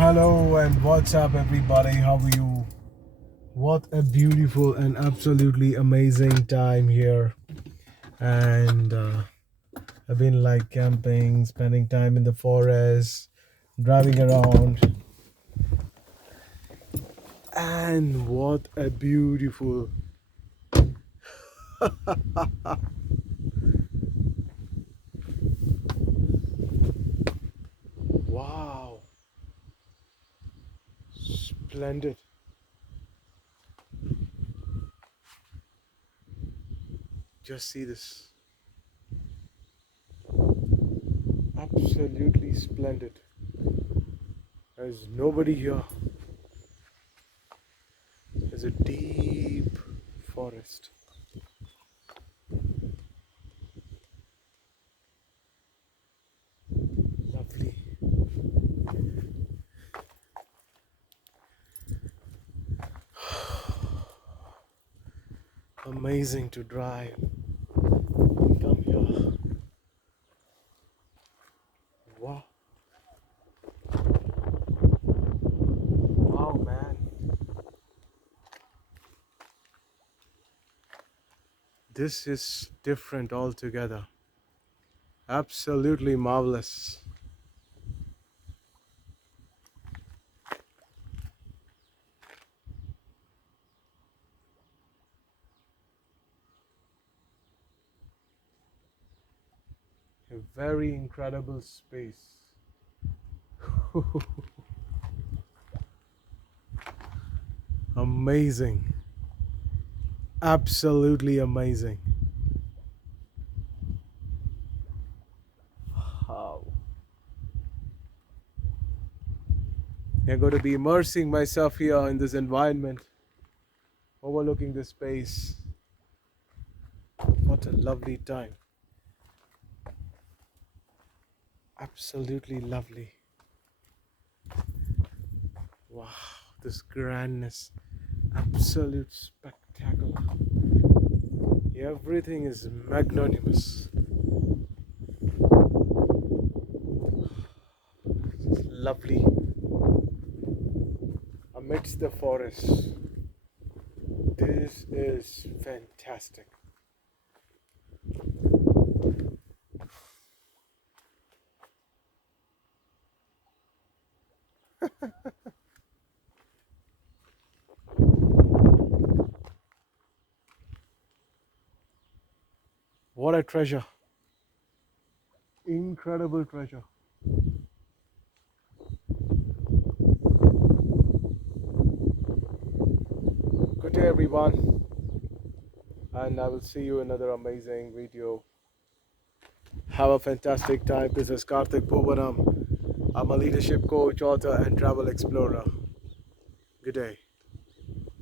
Hello and what's up everybody, how are you? What a beautiful and absolutely amazing time here. And I've been like camping, spending time in the forest, driving around. And what a beautiful wow, splendid. Just see this. Absolutely splendid. There's nobody here. There's a deep forest. Lovely. Amazing to drive. Come here. Wow. Wow, man. This is different altogether. Absolutely marvelous. A very incredible space. Amazing. Absolutely amazing. Wow. I'm going to be immersing myself here in this environment, overlooking the space. What a lovely time. Absolutely lovely. Wow, this grandness. Absolute spectacle. Everything is magnanimous. It's lovely. Amidst the forest. This is fantastic. What a treasure. Incredible treasure. Good day everyone, and I will see you in another amazing video. Have a fantastic time. This is Karthik Poovanam. I'm a leadership coach, author and travel explorer. Good day.